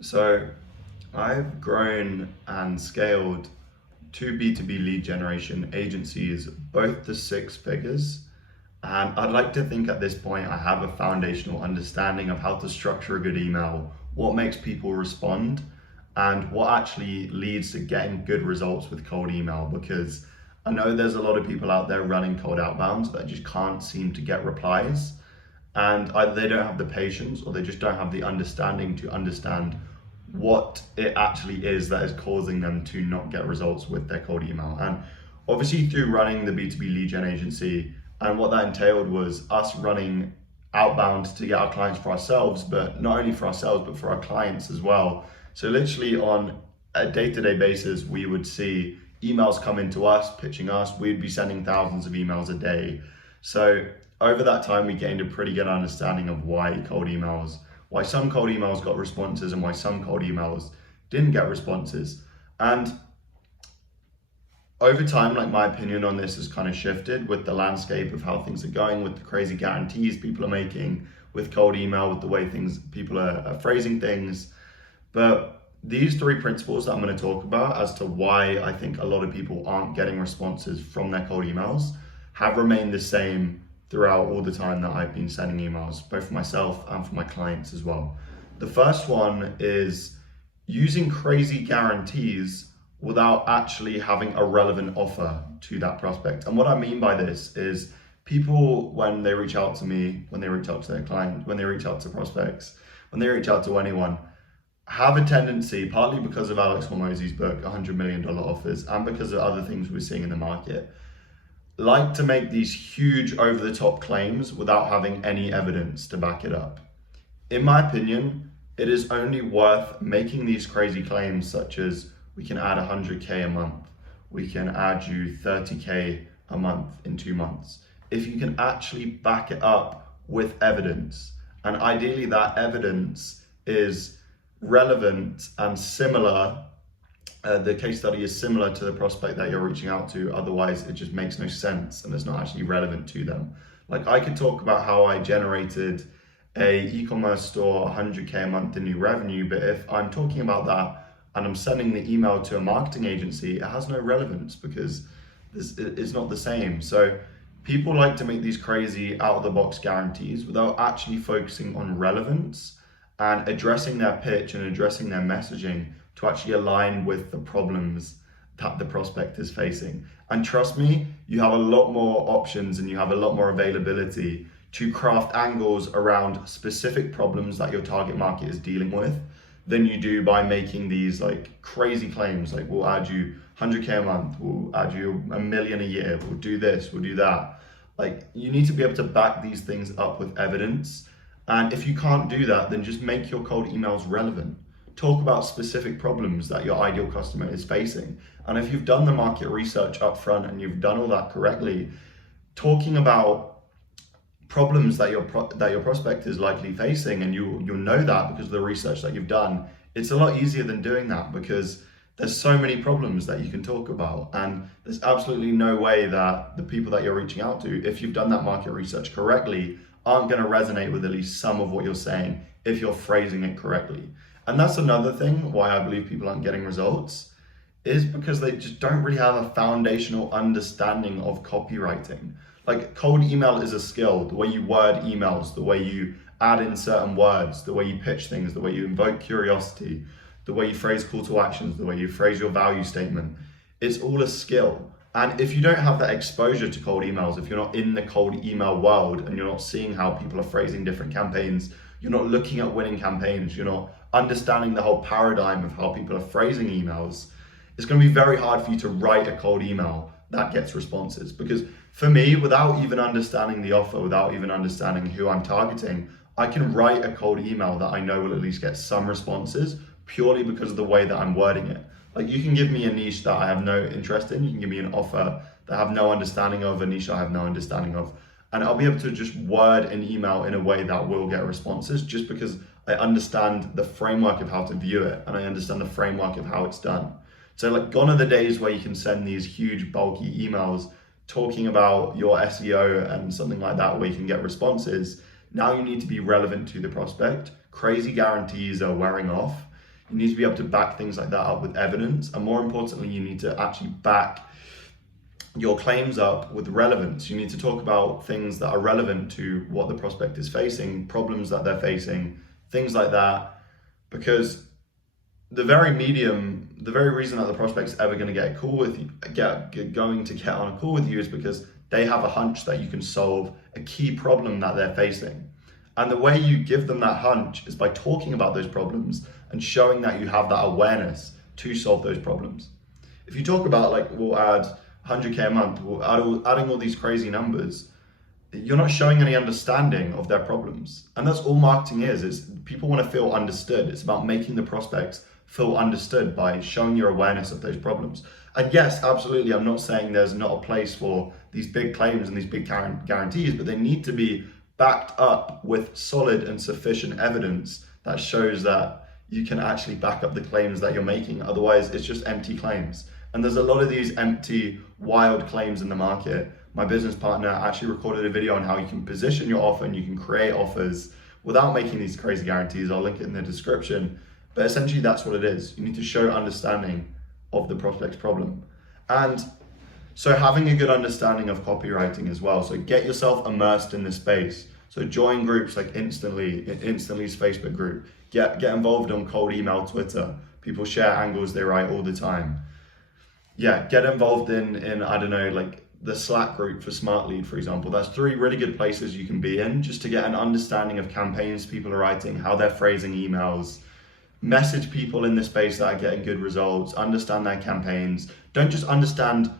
So I've grown and scaled two B2B lead generation agencies, both to six figures. And I'd like to think at this point I have a foundational understanding of how to structure a good email, what makes people respond, and what actually leads to getting good results with cold email. Because I know there's a lot of people out there running cold outbounds that just can't seem to get replies. And either they don't have the patience or they just don't have the understanding to understand what it actually is that is causing them to not get results with their cold email. And obviously, through running the B2B lead gen agency, and what that entailed was us running outbound to get our clients for ourselves, but not only for ourselves, but for our clients as well. So, literally, on a day to day basis, we would see emails come into us, pitching us. We'd be sending thousands of emails a day. So, over that time, we gained a pretty good understanding of why some cold emails got responses and why some cold emails didn't get responses. And over time, like, my opinion on this has kind of shifted with the landscape of how things are going, with the crazy guarantees people are making with cold email, with the way people are phrasing things. But these three principles that I'm going to talk about as to why I think a lot of people aren't getting responses from their cold emails have remained the same throughout all the time that I've been sending emails, both for myself and for my clients as well. The first one is using crazy guarantees without actually having a relevant offer to that prospect. And what I mean by this is people, when they reach out to me, when they reach out to their client, when they reach out to prospects, when they reach out to anyone, have a tendency, partly because of Alex Hormozy's book, $100 million Offers, and because of other things we're seeing in the market, like to make these huge over the top claims without having any evidence to back it up. In my opinion, it is only worth making these crazy claims such as we can add 100K a month, we can add you 30K a month in 2 months, if you can actually back it up with evidence. And ideally that evidence is relevant and similar. The case study is similar to the prospect that you're reaching out to, otherwise it just makes no sense and it's not actually relevant to them. Like, I could talk about how I generated a e-commerce store 100K a month in new revenue, but if I'm talking about that and I'm sending the email to a marketing agency, it has no relevance because it's not the same. So people like to make these crazy out of the box guarantees without actually focusing on relevance and addressing their pitch and addressing their messaging to actually align with the problems that the prospect is facing. And trust me, you have a lot more options and you have a lot more availability to craft angles around specific problems that your target market is dealing with than you do by making these like crazy claims like, we'll add you 100K a month, we'll add you a million a year, we'll do this, we'll do that. Like, you need to be able to back these things up with evidence. And if you can't do that, then just make your cold emails relevant. Talk about specific problems that your ideal customer is facing. And if you've done the market research up front and you've done all that correctly, talking about problems that your prospect is likely facing, and you'll know that because of the research that you've done, it's a lot easier than doing that because there's so many problems that you can talk about, and there's absolutely no way that the people that you're reaching out to, if you've done that market research correctly, aren't going to resonate with at least some of what you're saying if you're phrasing it correctly. And that's another thing why I believe people aren't getting results, is because they just don't really have a foundational understanding of copywriting. Like, cold email is a skill. The way you word emails, the way you add in certain words, the way you pitch things, the way you invoke curiosity, the way you phrase call to actions, the way you phrase your value statement, it's all a skill. And if you don't have that exposure to cold emails, if you're not in the cold email world and you're not seeing how people are phrasing different campaigns, you're not looking at winning campaigns, you're not understanding the whole paradigm of how people are phrasing emails, it's going to be very hard for you to write a cold email that gets responses. Because for me, without even understanding the offer, without even understanding who I'm targeting, I can write a cold email that I know will at least get some responses purely because of the way that I'm wording it. Like, you can give me a niche that I have no interest in, you can give me an offer that I have no understanding of, a niche I have no understanding of, and I'll be able to just word an email in a way that will get responses just because I understand the framework of how to view it and I understand the framework of how it's done. So, like, gone are the days where you can send these huge bulky emails talking about your SEO and something like that where you can get responses. Now you need to be relevant to the prospect. Crazy guarantees are wearing off. You need to be able to back things like that up with evidence. And more importantly, you need to actually back your claims up with relevance. You need to talk about things that are relevant to what the prospect is facing, problems that they're facing, things like that. Because the very reason that the prospect's ever going to get a call with you, going to get on a call with you is because they have a hunch that you can solve a key problem that they're facing. And the way you give them that hunch is by talking about those problems and showing that you have that awareness to solve those problems. If you talk about like, we'll add 100K a month, adding all these crazy numbers, you're not showing any understanding of their problems. And that's all marketing is people want to feel understood. It's about making the prospects feel understood by showing your awareness of those problems. And yes, absolutely, I'm not saying there's not a place for these big claims and these big guarantees, but they need to be backed up with solid and sufficient evidence that shows that you can actually back up the claims that you're making. Otherwise, it's just empty claims. And there's a lot of these empty, wild claims in the market. My business partner actually recorded a video on how you can position your offer and you can create offers without making these crazy guarantees. I'll link it in the description. But essentially, that's what it is. You need to show understanding of the prospect's problem. And so having a good understanding of copywriting as well. So get yourself immersed in this space. So join groups like Instantly's Facebook group. Get involved on cold email, Twitter. People share angles they write all the time. Yeah, get involved in I don't know, like the Slack group for Smart Lead, for example. That's 3 really good places you can be in just to get an understanding of campaigns people are writing, how they're phrasing emails. Message people in the space that are getting good results, understand their campaigns. Don't just understand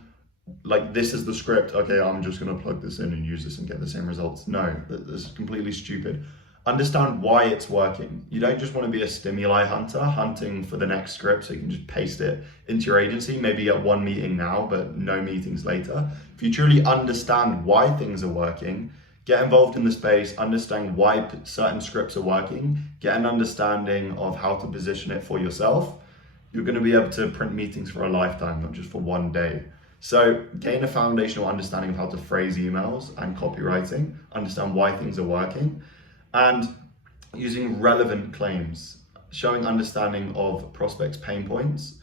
like this is the script, okay, I'm just gonna plug this in and use this and get the same results. No, this is completely stupid. Understand why it's working. You don't just want to be a stimuli hunter, hunting for the next script so you can just paste it into your agency, maybe get 1 meeting now, but no meetings later. If you truly understand why things are working, get involved in the space, understand why certain scripts are working, get an understanding of how to position it for yourself, you're going to be able to print meetings for a lifetime, not just for 1 day. So gain a foundational understanding of how to phrase emails and copywriting, understand why things are working, and using relevant claims, showing understanding of prospects' pain points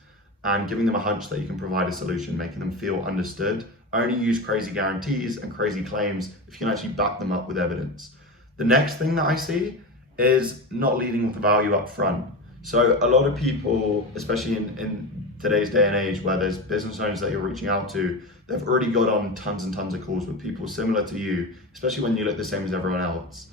and giving them a hunch that you can provide a solution, making them feel understood. Only use crazy guarantees and crazy claims if you can actually back them up with evidence. The next thing that I see is not leading with value up front. So a lot of people, especially in today's day and age where there's business owners that you're reaching out to, they've already got on tons and tons of calls with people similar to you, especially when you look the same as everyone else.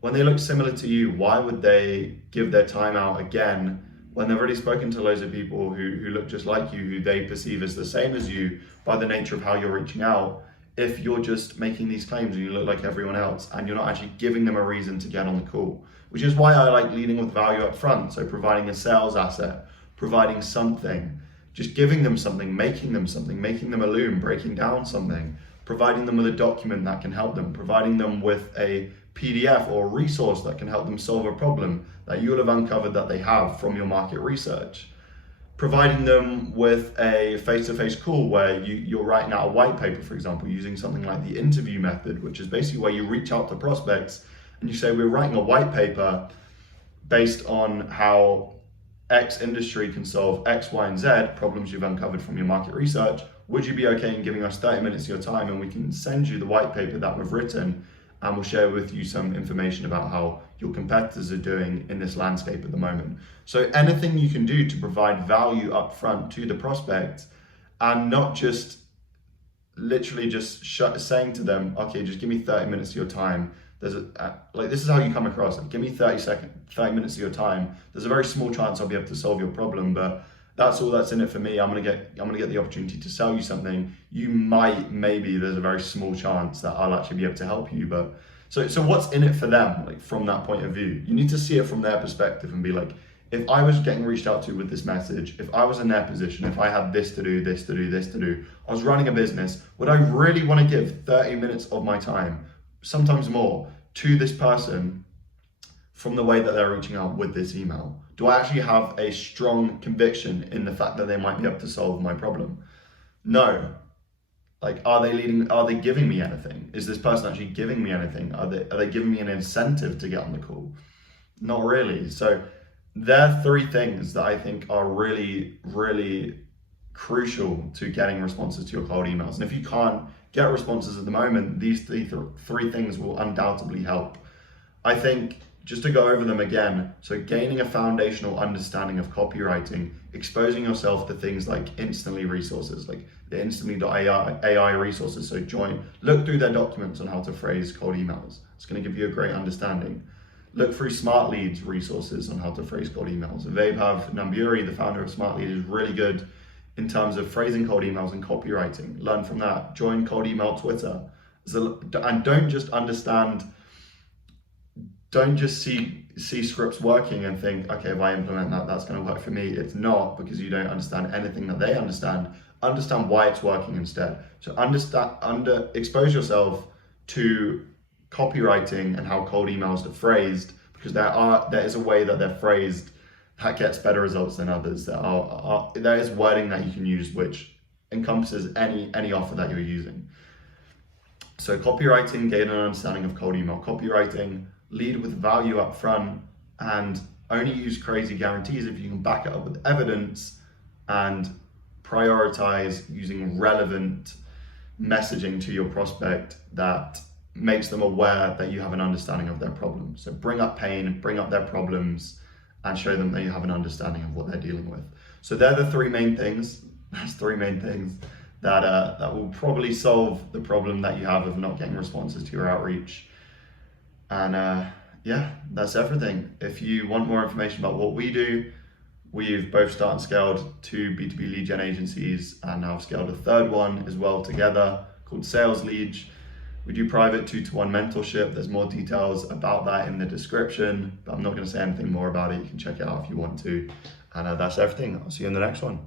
When they look similar to you, why would they give their time out again when they've already spoken to loads of people who look just like you, who they perceive as the same as you by the nature of how you're reaching out, if you're just making these claims and you look like everyone else and you're not actually giving them a reason to get on the call? Which is why I like leading with value up front. So providing a sales asset, providing something, just giving them something, making them a loom, breaking down something, providing them with a document that can help them, providing them with a PDF or a resource that can help them solve a problem that you will have uncovered that they have from your market research. Providing them with a face-to-face call where you're writing out a white paper, for example, using something like the interview method, which is basically where you reach out to prospects and you say, we're writing a white paper based on how X industry can solve X, Y, and Z problems you've uncovered from your market research. Would you be okay in giving us 30 minutes of your time and we can send you the white paper that we've written and we'll share with you some information about how your competitors are doing in this landscape at the moment. So anything you can do to provide value up front to the prospect and not just literally just saying to them, okay, just give me 30 minutes of your time. This is how you come across it. Give me 30 minutes of your time. There's a very small chance I'll be able to solve your problem, but that's all that's in it for me. I'm gonna get the opportunity to sell you something. Maybe there's a very small chance that I'll actually be able to help you. But so what's in it for them, like from that point of view? You need to see it from their perspective and be like, if I was getting reached out to with this message, if I was in their position, if I had this to do, I was running a business, would I really want to give 30 minutes of my time, sometimes more, to this person from the way that they're reaching out with this email? Do I actually have a strong conviction in the fact that they might be able to solve my problem? No. Like, are they giving me anything? Is this person actually giving me anything? Are they giving me an incentive to get on the call? Not really. So they're three things that I think are really, really crucial to getting responses to your cold emails. And if you can't get responses at the moment, these three things will undoubtedly help. I think just to go over them again, so gaining a foundational understanding of copywriting, exposing yourself to things like Instantly resources, like the Instantly.ai resources. So look through their documents on how to phrase cold emails. It's going to give you a great understanding. Look through Smart Leads resources on how to phrase cold emails. Vaibhav Namburi, the founder of Smart Lead, is really good in terms of phrasing cold emails and copywriting. Learn from that. Join Cold Email Twitter. And don't just see scripts working and think, okay, if I implement that, that's going to work for me. It's not, because you don't understand anything that they understand. Understand why it's working instead. So expose yourself to copywriting and how cold emails are phrased, because there is a way that they're phrased that gets better results than others. There is wording that you can use which encompasses any offer that you're using. So copywriting, gain an understanding of cold email copywriting, lead with value up front, and only use crazy guarantees if you can back it up with evidence, and prioritize using relevant messaging to your prospect that makes them aware that you have an understanding of their problem. So bring up pain, bring up their problems, and show them that you have an understanding of what they're dealing with. So they're the three main things. That's three main things that will probably solve the problem that you have of not getting responses to your outreach. And yeah, that's everything. If you want more information about what we do, we've both started and scaled two B2B lead gen agencies, and now scaled a third one as well together called Sales Lead. We do private 2-to-1 mentorship. There's more details about that in the description, but I'm not going to say anything more about it. You can check it out if you want to. And that's everything. I'll see you in the next one.